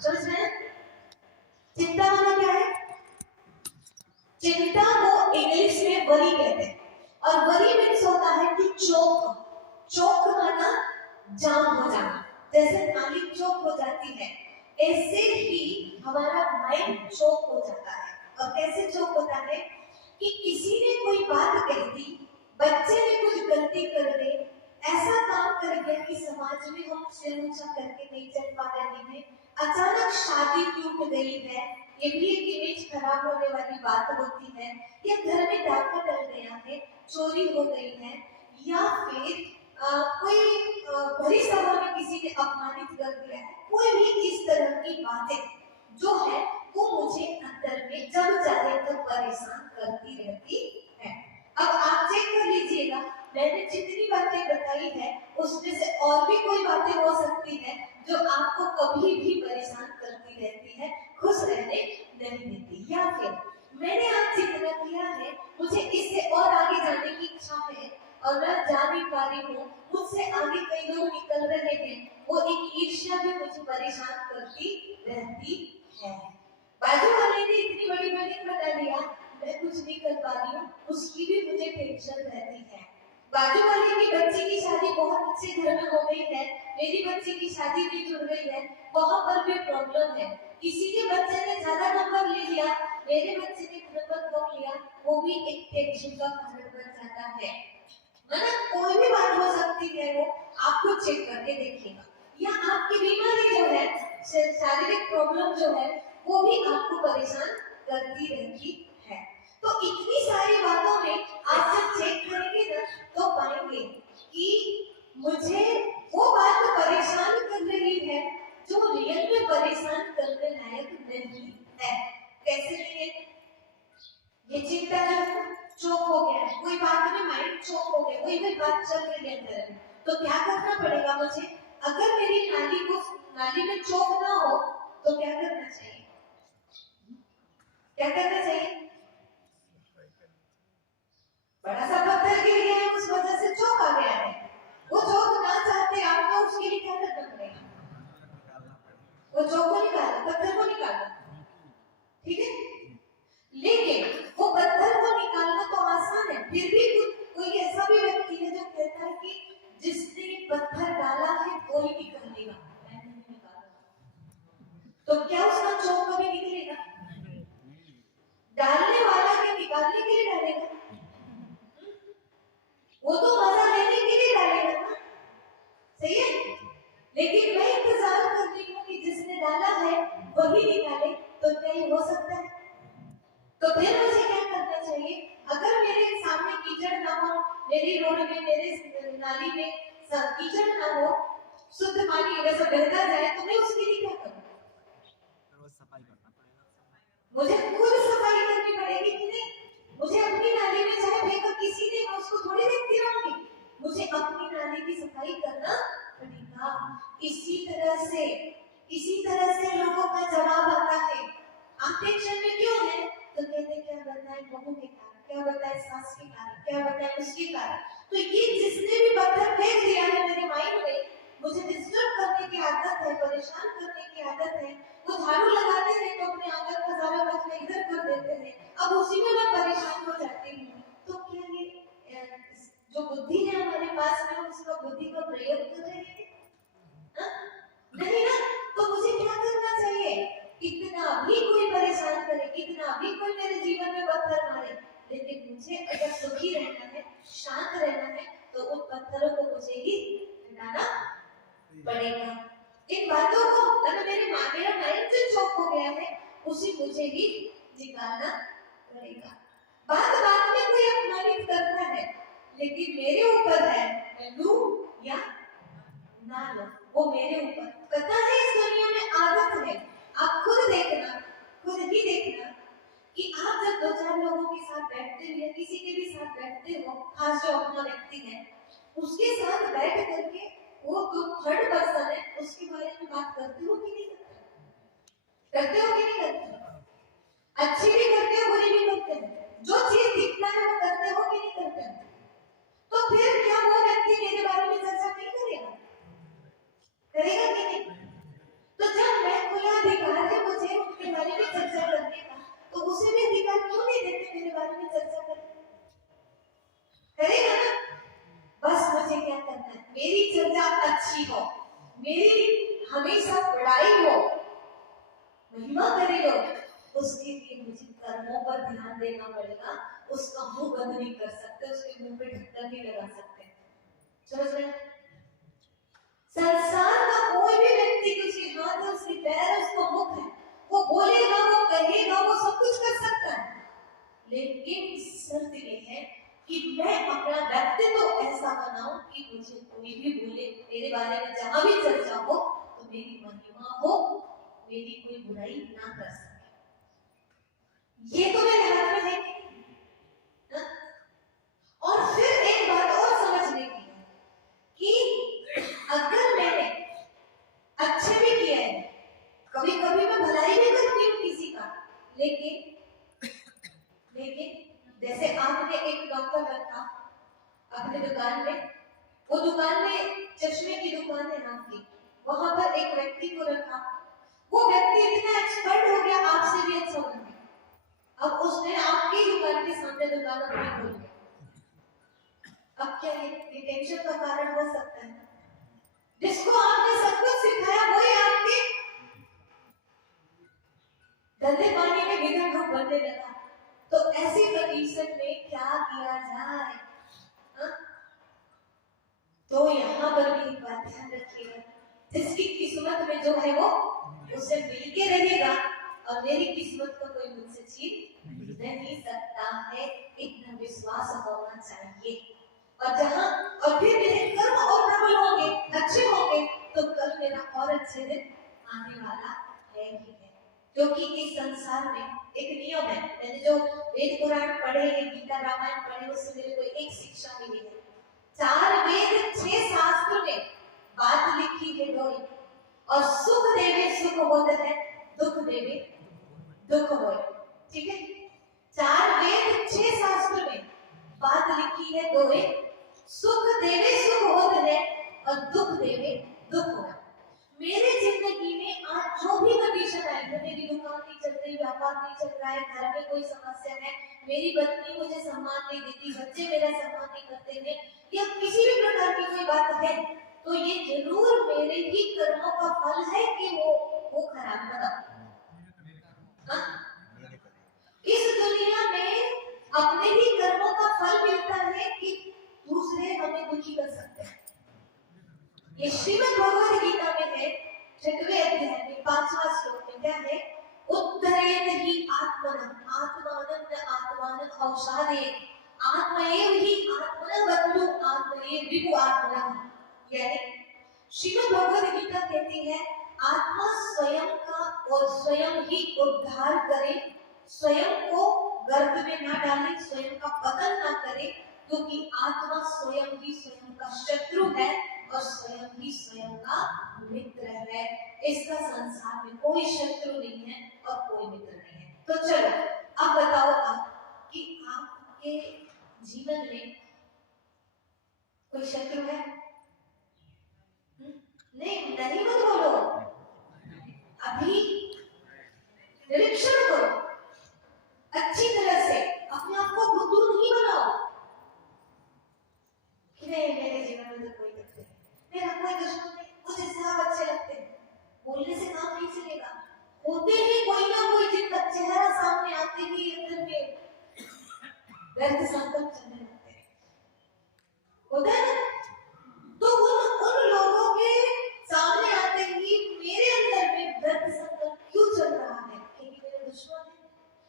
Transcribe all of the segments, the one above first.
समझ रहे हैं? चिंता माना क्या है? चिंता को इंग्लिश में वरी कहते हैं, और वरी मीन्स होता है कि चोक। चोक माना जाम हो जाना, जैसे नाली चोक हो जाती है, ऐसे ही हमारा माइंड चोक हो जाता है। और कैसे चोक होता है कि किसी ने कोई बात कह दी, बच्चे ने कुछ गलती कर दी, ऐसा काम कर दिया कि समाज में हम सिर ऊंचा करके नहीं चल पा रहे हैं, अचानक शादी टूट गई है, ये भी एक इमेज खराब होने वाली बात होती है, या घर में डाका डल गया है, चोरी हो गई है, या फिर कोई भरी सभा में किसी ने अपमानित कर दिया है, कोई भी इस तरह की बातें जो है वो मुझे अंदर में जब चाहे तो परेशान करती रहती है। अब आप चेक कर लीजिएगा, मैंने जितनी बातें बताई है उसमें से और भी कोई बातें हो सकती है जो आपको कभी भी परेशान करती रहती है, खुश रहने नहीं देती। या फिर मैंने आज जितना किया है मुझे इससे और आगे जाने की इच्छा है और मैं जा नहीं पा रही हूँ, मुझसे आगे कई लोग निकल रहे हैं, वो एक ईर्ष्या भी मुझे परेशान करती रहती है। बाजू वाले ने इतनी बड़ी बिल्डिंग बना लिया, मैं कुछ नहीं कर पा रही हूँ, उसकी भी मुझे टेंशन रहती है। बाजू वाले की बच्ची की शादी बहुत अच्छे घर में हो गई है, मेरी बच्ची की शादी नहीं जुड़ रही है, वहां पर भी प्रॉब्लम है। किसी के बच्चे ने ज्यादा नंबर ले लिया, मेरे बच्चे ने नंबर कम लिया, वो भी एक टेंशन का कारण बन जाता है। मतलब कोई भी बात हो सकती है, वो आपको चेक करके देखिएगा। या आपकी बीमारी जो है, शारीरिक प्रॉब्लम जो है, वो भी आपको परेशान करती रहती है। तो इतनी सारी बातों में आप जब चेक करेंगे ना तो पाएंगे कि मुझे वो बात परेशान कर रही है जो रियल में परेशान करने लायक नहीं है। कैसे नहीं है? ये चिंता जो है चोक हो गया है, कोई बात में माइंड चोक हो गया, कोई बात चल रही है अंदर, तो क्या करना पड़ेगा मुझे? अगर मेरी नाली में चोक ना हो तो क्या करना चाहिए? क्या करना चाहिए? बड़ा सा पत्थर गिर गया है, उस वजह से चोक आ गया है, वो चोक ना चाहते आप तो उसके लिए क्या करना पड़ेगा? वो चोक को निकालना, पत्थर को निकालना, ठीक है? लेकिन वो पत्थर को निकालना तो आसान है, फिर भी कोई ऐसा भी व्यक्ति है जो कहता है कि जिसने पत्थर डाला है वो ही निकालेगा, मैंने नहीं निकाला, तो क्या उसका चोक कभी निकलेगा? डालने वाला के निकालने के लिए डालेगा, वो तो मजा लेने के लिए डालेगा ना, सही है? लेकिन मैं इंतजार कर रही हूँ कि जिसने डाला है वही निकाले, तो क्या ये हो सकता है? तो फिर मुझे क्या करना चाहिए? अगर मेरे सामने कीचड़ ना हो, मेरी रोड में, मेरे नाली में कीचड़ ना हो, शुद्ध पानी वैसा बहता जाए, तो मैं उसके लिए क्या करूँ? रोज सफाई करना पड़ेगा, मुझे खुद सफाई करनी पड़ेगी कि नहीं? मुझे अपनी नाली में चाहे फेंको किसी ने, मैं उसको थोड़ी देखती रहूंगी, मुझे अपनी नाली की सफाई करना पड़ेगा। इसी तरह से लोगों का जवाब आता है, आप टेंशन में क्यों है? तो कहते क्या बताएं बहू के कारण, क्या बताएं सास के कारण, क्या बताएं उसके कारण। तो ये जिसने भी पत्थर फेंक दिया है मेरे माइंड में, मुझे डिस्टर्ब करने की आदत है, परेशान करने की आदत है, वो झाड़ू लगाते हैं तो अपने आंगन का सारा कचरा इधर कर देते हैं, अब उसी में मैं परेशान हो जाती हूँ। तो क्या ये जो बुद्धि है हमारे पास में, उसका बुद्धि का प्रयोग कर रहे हैं? नहीं ना। तो मुझे क्या करना चाहिए? कितना भी कोई परेशान करे, कितना भी कोई मेरे जीवन में पत्थर मारे, लेकिन मुझे अगर सुखी रहना है, शांत रहना है, तो उन पत्थरों को मुझे ही हटाना पड़ेगा। इन बातों को अगर मेरा माइंड जो चौक हो गया है, उसे मुझे ही निकालना पड़ेगा। बात बात में कोई अपमानित करता है, लेकिन मेरे ऊपर है, मैं लूं या ना लो, वो मेरे ऊपर। पता है इस दुनिया में आदत है, आप खुद ही देखना कि आप जब दो चार लोगों के साथ बैठते हो या किसी के भी साथ बैठते हो, खास जो अपना व्यक्ति है, उसके साथ बैठ करके वो जो थर्ड पर्सन है उसके बारे में बात करते हो कि नहीं करते हो कि नहीं करते? अच्छी भी करते हो, बुरी भी करते हो, जो चीज दिखता है वो करते हो कि नहीं करते हो? तो फिर क्या वो व्यक्ति मेरे बारे में चर्चा नहीं करेगा? करेगा कि नहीं? तो जब मैं खुला पड़ेगा, उसका मुंह बंद नहीं कर सकते, उसके मुंह पे ढक्कन नहीं लगा सकते। समझ रहे हैं? संसार का कोई भी व्यक्ति की उसके हाथ है, उसकी पैर है, उसका मुख है, वो बोलेगा, वो कहेगा, वो सब कुछ कर सकता है, लेकिन शर्त ये है कि मैं अपना व्यक्तित्व ऐसा बनाऊं कि मुझे कोई भी बोले, मेरे बारे में जहां भी चर्चा हो तो मेरी महिमा हो, मेरी कोई बुराई ना कर सके। ये तो मेरे हाथ में है ना? और फिर एक बात और समझने की है कि अगर मैंने अच्छे भी किया है, कभी कभी मैं भलाई भी करती हूँ किसी का, लेकिन जैसे आपने एक डॉक्टर रखा अपने दुकान में, वो दुकान में चश्मे की दुकान है आपकी, वहां पर एक व्यक्ति को रखा, वो व्यक्ति इतना एक्सपर्ट हो गया, आपसे भी अच्छा बन गया, अब उसने आपकी दुकान के सामने दुकान अपनी खोल ली। अब क्या ये टेंशन का कारण हो सकता है? जिसको आपने सब कुछ सिखाया वही आपके गंदे पानी में गिरना रूप बनने लगा, तो ऐसी कंडीशन में क्या किया जाए? तो यहाँ पर भी एक बात ध्यान रखिएगा, जिसकी किस्मत में जो है वो उसे मिलके रहेगा, और मेरी किस्मत को कोई मुझसे छीन नहीं सकता है, इतना विश्वास होना चाहिए। और जहाँ और फिर मेरे कर्म और प्रबल होंगे, अच्छे होंगे, तो कल मेरा और अच्छे दिन आने वाला है ही है। क्योंकि इस संसार में एक नियम है, मैंने जो वेद पुराण पढ़े हैं, गीता रामायण पढ़े, उससे मेरे को एक शिक्षा मिली है। 4 वेद 6 शास्त्र में बात लिखी है दो, और सुख देवे सुख होत है, दुख देवे दुख होय। ठीक है, 4 वेद 6 शास्त्र में बात लिखी है दो, सुख देवे सुख होत है और दुख देवे दुख होय। मेरे जिंदगी में आज जो भी कंडीशन आई है, मेरी दुकान नहीं चल रही, व्यापार नहीं चल रहा है, घर में कोई समस्या है, मेरी पत्नी मुझे सम्मान नहीं देती, बच्चे मेरा सम्मान नहीं करते हैं, या किसी भी प्रकार की कोई बात है, तो ये जरूर मेरे ही कर्मों का फल है कि वो खराब बना। इस दुनिया में अपने ही कर्मों का फल मिलता है कि दूसरे हमें दुखी कर सकते हैं। ये श्रीमद् भगवद गीता में है, 6वें अध्याय में 5वां श्लोक में क्या है? उद्धरेत ही आत्मनः आत्मानं आत्मानं औषधेत आत्मैव ही आत्मनः बन्धु आत्मैव विभु आत्मनः। यानी श्रीमद् भगवद गीता कहती है, आत्मा स्वयं का और स्वयं ही उद्धार करे, स्वयं को गर्भ में ना डाले, स्वयं का पतन ना करे, क्योंकि आत्मा स्वयं ही स्वयं का शत्रु है और स्वयं ही स्वयं का मित्र है। इसका संसार में कोई शत्रु नहीं है और कोई मित्र नहीं है। तो चलो अब बताओ आप कि आपके जीवन में कोई शत्रु है? नहीं नहीं मत बोलो, अभी निरीक्षण करो अच्छी तरह से, अपने आप को बुद्धू नहीं बनाओ कि नहीं मेरे जीवन में तो कोई दुश्मन नहीं, मेरा कोई दुश्मन नहीं, मुझे सब अच्छे लगते हैं। बोलने से काम नहीं चलेगा, होते ही कोई ना कोई जिनका चेहरा सामने आते ही अंदर में व्यर्थ संकल्प चलने लगते हैं, होता है ना? तो उन लोगों के सामने आते ही मेरे अंदर में व्यर्थ संकल्प क्यों चल रहा है? क्योंकि मेरे दुश्मन है,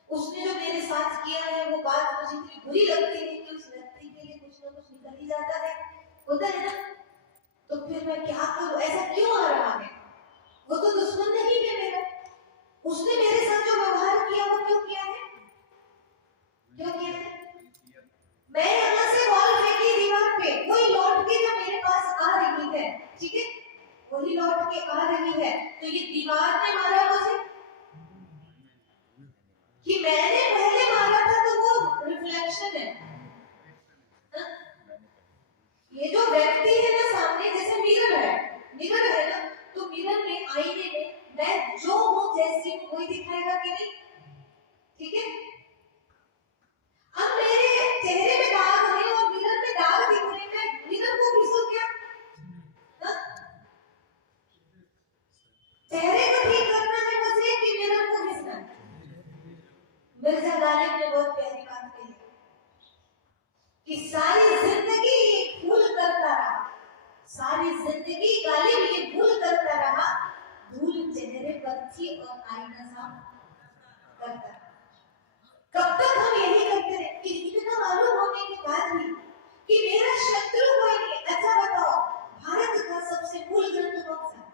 उसने जो मेरे साथ किया है वो बात मुझे इतनी बुरी लगती है कि उस व्यक्ति के लिए कुछ ना कुछ निकल ही जाता है, होता है ना? तो फिर मैं क्या करूं? ऐसा क्यों आ रहा है? वो तो दुश्मन नहीं है मेरा, उसने मेरे साथ जो व्यवहार किया वो क्यों किया है? क्यों किया है? मैं यहाँ से बॉल फेंकी दीवार पे, कोई लौट के ना मेरे पास आ रही है, ठीक है, वही लौट के आ रही है, तो ये दीवार ने मारा मुझे कि मैंने पहले मारा था, तो वो रिफ्लेक्शन है। ये जो व्यक्ति है ना सामने, जैसे मिरर है ना, तो मिरर में आईने में मैं जो हूँ जैसी हूँ वही दिखाएगा कि नहीं? ठीक है, अब मेरे चेहरे में दाग है और मिरर में दाग दिख रहे हैं, मिरर को घिसो क्या? चेहरे को ठीक करना है मुझे कि मिरर को घिसना है? मिर्जा गालिब ने बहुत प्यारी बात मच्छी और आईना साफ करता है। कब तक हम यही करते रहे कि इतना मालूम होने के बाद भी कि मेरा शत्रु कोई नहीं। अच्छा बताओ, भारत का सबसे मूल ग्रंथ कौन सा है?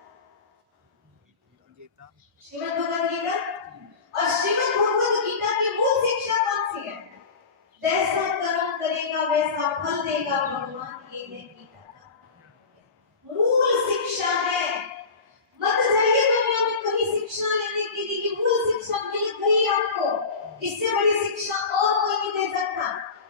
गीता। श्रीमद् भगवद गीता। और श्रीमद् भगवद गीता की मूल शिक्षा कौन सी है? जैसा कर्म करेगा वैसा फल देगा भगवान, ये है गीता का मूल शिक्षा है। मत जाइए दुनिया में कहीं शिक्षा लेने के लिए कि मूल शिक्षा मिल गई आपको, इससे बड़ी शिक्षा और कोई नहीं दे सकता,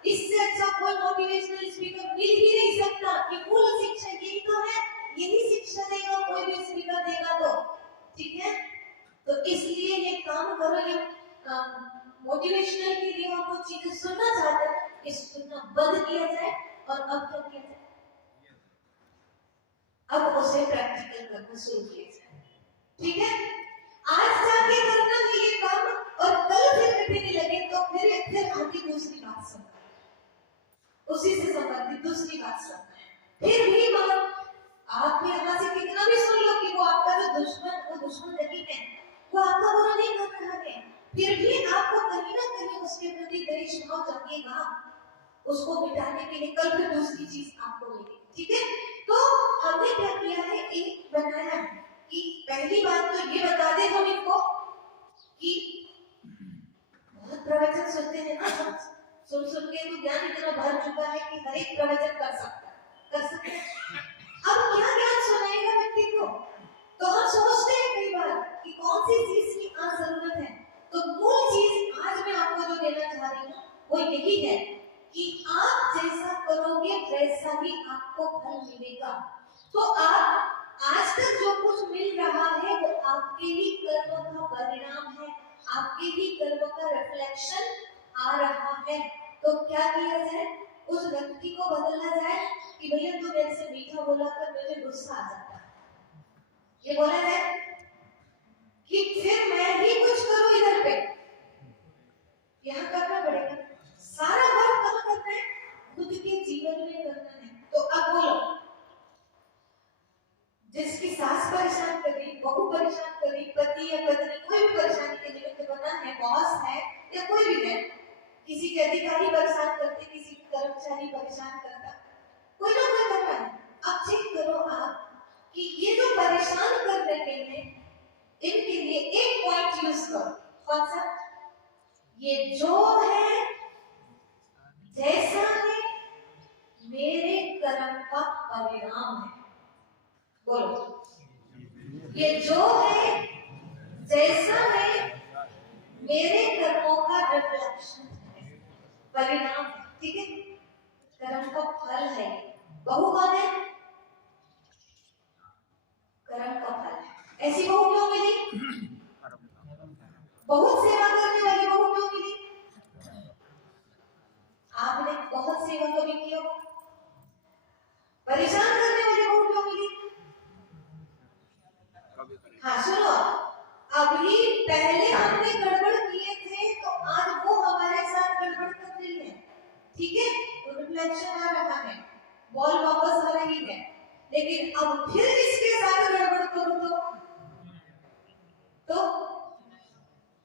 इससे अच्छा कोई मोटिवेशनल स्पीकर मिल ही नहीं सकता कि मूल शिक्षा यही तो है, यही शिक्षा देगा कोई भी स्पीकर देगा तो, ठीक है। तो इसलिए ये काम करो, ये मोटिवेशनल के लिए हम कुछ चीजें सुनना चाहते हैं, इस सुनना बंद किया जाए और अब क्या किया जाए, अब उसे प्रैक्टिकल करना शुरू किया जाए, ठीक है। आज जाके करना है ये काम और कल फिर मिटने लगे तो फिर आगे दूसरी बात सुनना है, उसी से संबंधित दूसरी बात सुनना है। फिर भी मगर आप यहाँ से कितना भी सुन लो कि वो आपका जो दुश्मन, वो दुश्मन नहीं है, वो आपका बुरा नहीं कर रहा है, फिर भी आपको कहीं ना कहीं उसके प्रति द्वेष भाव जगेगा, उसको मिटाने के लिए कल फिर दूसरी चीज आपको मिलेगी, ठीक है। तो हमने क्या किया है, एक बनाया है कि पहली बात तो ये बता दे हम इनको कि बहुत प्रवचन सुनते हैं ना, सुन के तो ज्ञान इतना भर चुका है कि हर एक प्रवचन कर सकते हैं। अब क्या ज्ञान सुनाएगा व्यक्ति को, तो हम सोचते हैं कई बार कि कौन सी चीज की आज जरूरत है। तो मूल चीज आज मैं आपको जो देना चाह रही हूँ वो यही है कि आप जैसा करोगे वैसा ही आपको फल मिलेगा। तो आप आज तक जो कुछ मिल रहा है वो आपके ही कर्म का परिणाम है, आपके ही कर्म का रिफ्लेक्शन आ रहा है। तो क्या किया जाए, उस व्यक्ति को बदलना जाए कि भैया तू मेरे से मीठा बोला कर मुझे गुस्सा आ जाता है, ये बोला जाए कि फिर मैं ही कुछ करूं इधर पे, यहाँ करना पड़ेगा। सारा वर्क कहाँ करना है, खुद के जीवन में करना है। तो अब बोलो, जिसकी सास परेशान कर रही, बहू परेशान कर रही, पति या पत्नी कोई भी परेशानी के निमित्त बना है, बॉस है या कोई भी है, किसी के अधिकारी परेशान करते, किसी कर्मचारी परेशान करता, कोई ना कोई कर रहा है। अब चेक करो आप कि ये जो परेशान कर रहे हैं इनके लिए एक पॉइंट यूज करो, कौन सा, ये जो है जैसा है मेरे कर्म का परिणाम है। बोलो, ये जो है जैसा है मेरे कर्मों का रिफ्लेक्शन है, परिणाम, ठीक है, कर्म का फल है। बहू कौन है, कर्म का फल है। ऐसी बहू क्यों मिली, बहुत सेवा करने वाली बहू क्यों मिली, आपने बहुत सेवा कभी की हो। परेशान करने वाली बहू क्यों मिली, हाँ सुनो, अभी पहले हमने गड़बड़ किए थे तो आज वो हमारे साथ गड़बड़ कर रही है, ठीक है, तो रिफ्लेक्शन आ रहा है, बॉल वापस आ रही है। लेकिन अब फिर इसके साथ गड़बड़ करूं तो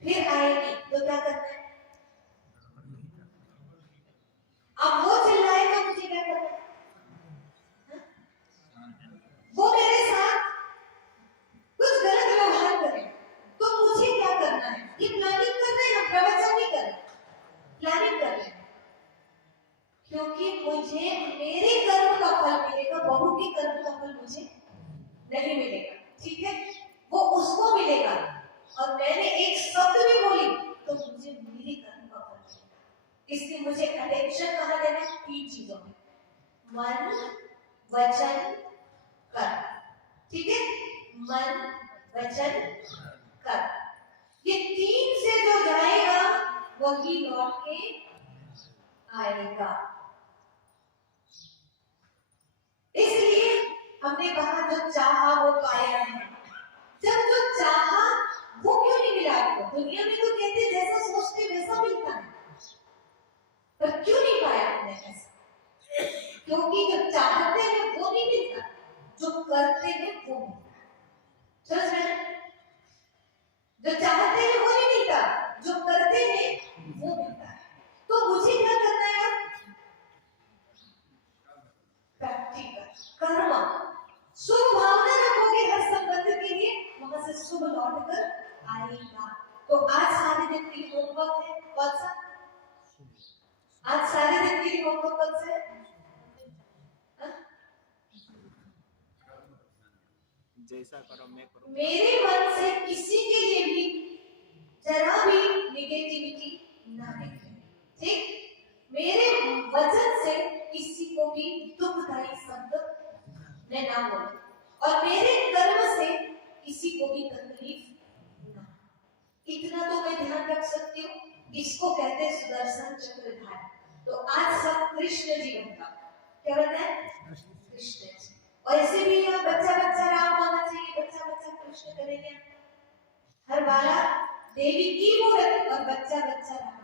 फिर आएगी, तो क्या करना है, अब वो चिल्लाए तो मुझे क्या करना है, वो मेरे साथ कुछ गलत व्यवहार करे तो मुझे क्या करना है, ये प्लानिंग कर रहे हैं, प्रवचन नहीं कर रहे, प्लानिंग कर रहे हैं, क्योंकि मुझे मेरे कर्म का फल मिलेगा, बहू के कर्म का फल मुझे नहीं मिलेगा, ठीक है, वो उसको मिलेगा। और मैंने एक शब्द भी बोली तो मुझे मेरे कर्म का फल मिलेगा। इसलिए मुझे अटेंशन कहाँ देना है, 3 चीजों में, मन वचन कर्म, ठीक है, मन वचन कर्म, ये 3 से जो जाएगा वही लौट के आएगा। इसलिए हमने कहा जो चाहा वो पाया है। जब जो चाहा वो क्यों नहीं मिला आपको, दुनिया में तो कहते जैसा सोचते वैसा मिलता है, पर क्यों नहीं पाया आपने ऐसा, क्योंकि जो चाहते हैं वो नहीं मिलता, जो करते हैं वो मिलता है। समझ में, लौट कर आएगा। तो आज सारे दिन की होमवर्क है कौन सा? आज सारे दिन की होमवर्क कौन सा है? हाँ? जैसा करो मैं करूँ। मेरे मन से किसी के लिए भी जरा भी निगेटिविटी ना निकले, ठीक? मेरे वचन से किसी को भी दुखदायी शब्द मैं ना बोलूं, और मेरे कर्म से किसी को भी तकलीफ ना। इतना तो मैं ध्यान रख सकती हूँ। इसको कहते हैं सुदर्शन चक्रधारी। तो आज सब कृष्ण जीवन का क्या बनना है? कृष्ण जी। और ऐसे भी यहाँ बच्चा बच्चा राम होना चाहिए, बच्चा बच्चा कृष्ण करेंगे। हर बाला देवी की मूर्त और बच्चा बच्चा राम।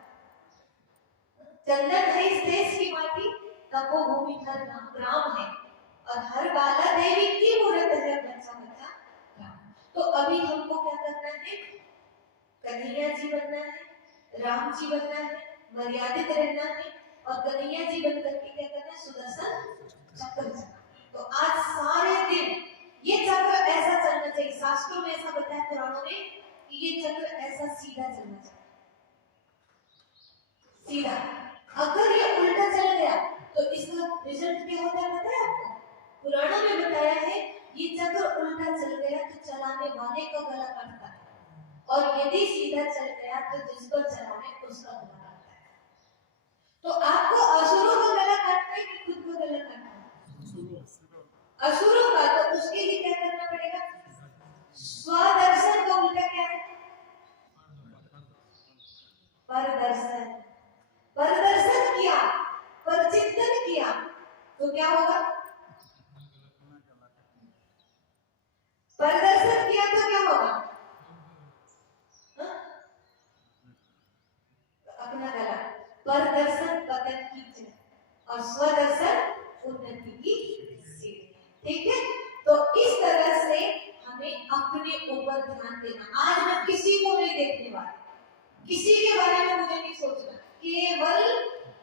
चंदन है इस देश की माटी, तपो भूमि हर ग्राम है, और हर बाला देवी की मूर्त है, बच्चा बच्चा राम। तो अभी हमको क्या करना है? कन्हैया जी बनना है, राम जी बनना है, मर्यादित रहना है, और कन्हैया जी बन करके क्या करना है? सुदर्शन चक्र चलना। तो आज सारे दिन ये चक्र ऐसा चलना चाहिए। शास्त्रों में ऐसा बताया, पुराणों में, कि ये चक्र ऐसा सीधा चलना चाहिए, सीधा। अगर ये उल्टा चल गया तो इसका रिजल्ट क्या होता है पता है आपको? पुराणों में बताया है, ये चक्र उल्टा चल गया तो चलाने वाले का गला काटता है, और यदि सीधा चल गया तो जिस पर चलाने उसका गला काटता है। तो आपको असुरों का गला काटना है कि खुद का गला काटना है? असुरों का। तो उसके लिए क्या करना पड़ेगा? स्वदर्शन का उल्टा क्या है? परदर्शन। परदर्शन किया, परचिंतन किया, तो क्या होगा? परदर्शन किया तो क्या होगा? अपना गला। परदर्शन पतन की जड़, और स्वदर्शन उन्नति की सीढ़ी। ठीक है? तो इस तरह से हमें अपने ऊपर ध्यान देना। आज मैं किसी को नहीं देखने वाली, किसी के बारे में मुझे नहीं सोचना, केवल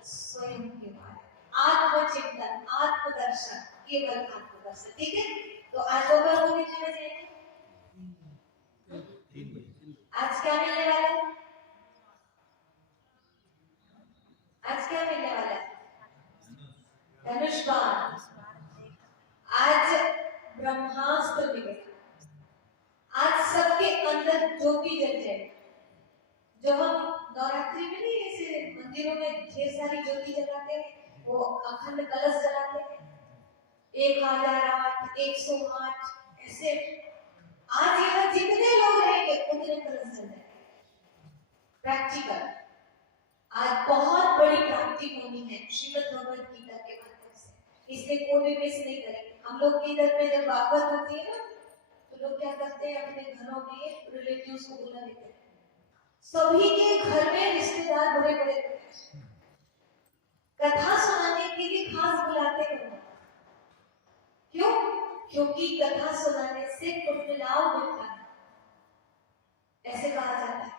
स्वयं के बारे में। आत्मचिंतन, आत्मदर्शन, केवल आत्मदर्शन। ठीक है? तो आज दोपहर को कितने बजे आएंगे? आज क्या मिलने वाला है? आज क्या मिलने वाला है? धनुष बाण। आज ब्रह्मास्त्र मिलेगा। आज सबके अंदर ज्योति जल जाएगी। जो हम नवरात्रि में नहीं ऐसे मंदिरों में ढेर सारी ज्योति जलाते हैं, वो अखंड कलश जलाते हैं, 1008, 108 ऐसे। आज यहाँ जितने लोग रहेंगे उतने कलश जल जाएंगे। प्रैक्टिकल आज बहुत बड़ी प्राप्ति होनी है श्रीमद् भगवद गीता के माध्यम से। इसमें कोई भी मिस नहीं करेंगे। हम लोग के इधर में जब भागवत होती है ना, तो लोग क्या करते हैं? अपने घरों में रिलेटिव्स को बुला लेते हैं। सभी के घर में रिश्तेदार बड़े बड़े होते हैं, कथा सुनाने के लिए खास बुलाते हैं। क्यों? क्योंकि कथा सुनाने से पुण्यलाभ मिलता है, ऐसे कहा जाता है।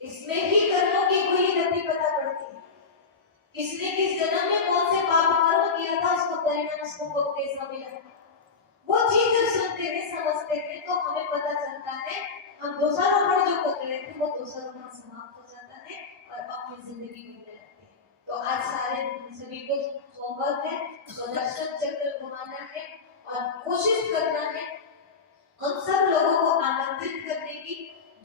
इसमें ही कर्मों की कोई गति पता पड़ती है। किसने किस जन्म में कौन से पाप कर्म किया था, उसको परिणाम उसको कैसा मिला। वो चीज जब सुनते हैं, समझते हैं, तो हमें पता चलता है हम दोषारोपण जो कर रहे थे वो दोषारोपण समाप्त हो जाता है और अपनी जिंदगी में रहते हैं। तो आज सारे सभी को होमवर्क है, सुदर्शन चक्र घुमाना है और कोशिश करना है हम सब लोगों को आमंत्रित करने की,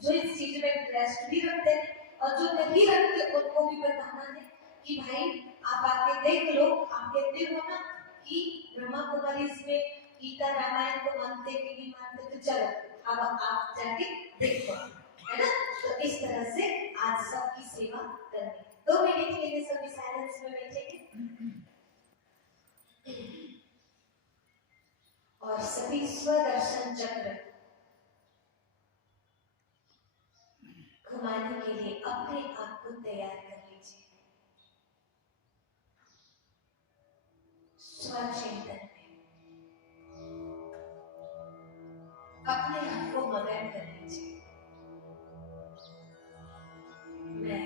जो इस चीज में इंटरेस्ट भी रखते हैं और जो नहीं रखते उनको भी बताना है कि भाई आप आके देख लो। आप कहते हो ना कि ब्रह्मा कुमारी इसमें गीता रामायण को मानते कि नहीं मानते, तो चलो अब आप जाके देखो, है ना? तो इस तरह से आज सबकी सेवा करनी। 2 मिनट के लिए सभी साइलेंस में बैठेंगे और सभी स्वदर्शन चक्र घुमाने के लिए अपने आप को तैयार कर लीजिए। स्वचिंतन अपने आप को मगन कर लीजिए। मैं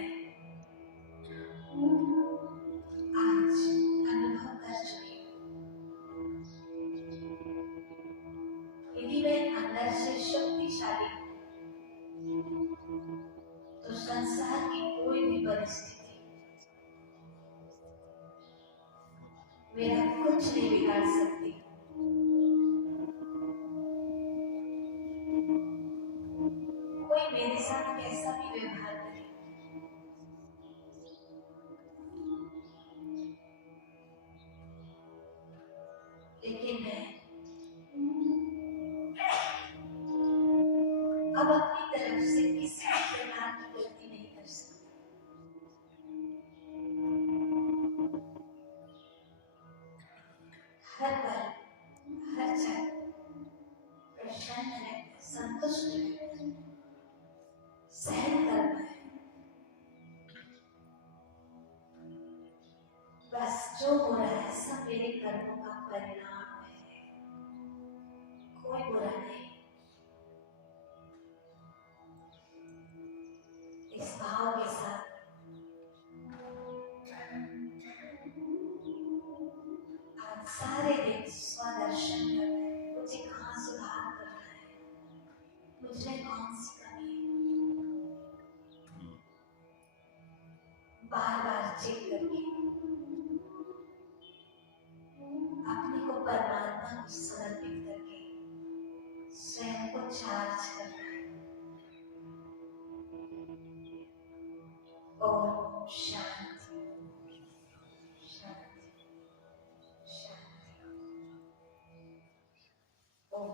आज अनुभव कर चुकी हूँ, यदि मैं अंदर से शक्तिशाली कोई मेरे साथ कैसा भी व्यवहार करे, लेकिन मैं अब अपनी तरफ से किसी प्रकार की गलती नहीं कर सकती। हर पल हर क्षण प्रसन्न रहकर, संतुष्ट रहकर सहन करना है। बस जो हो रहा है सब मेरे कर्मों का परिणाम है, कोई बुरा नहीं। इस भाव के साथ आज सारे दिन स्वदर्शन करना है, मुझे कहाँ सुधार करना है, मुझे कौन सी कमी है, बार बार चेक करके अपने को परमात्मा को समर्पित करके स्वयं को चार्ज करना है। ओम शांति शांति शांति। ओम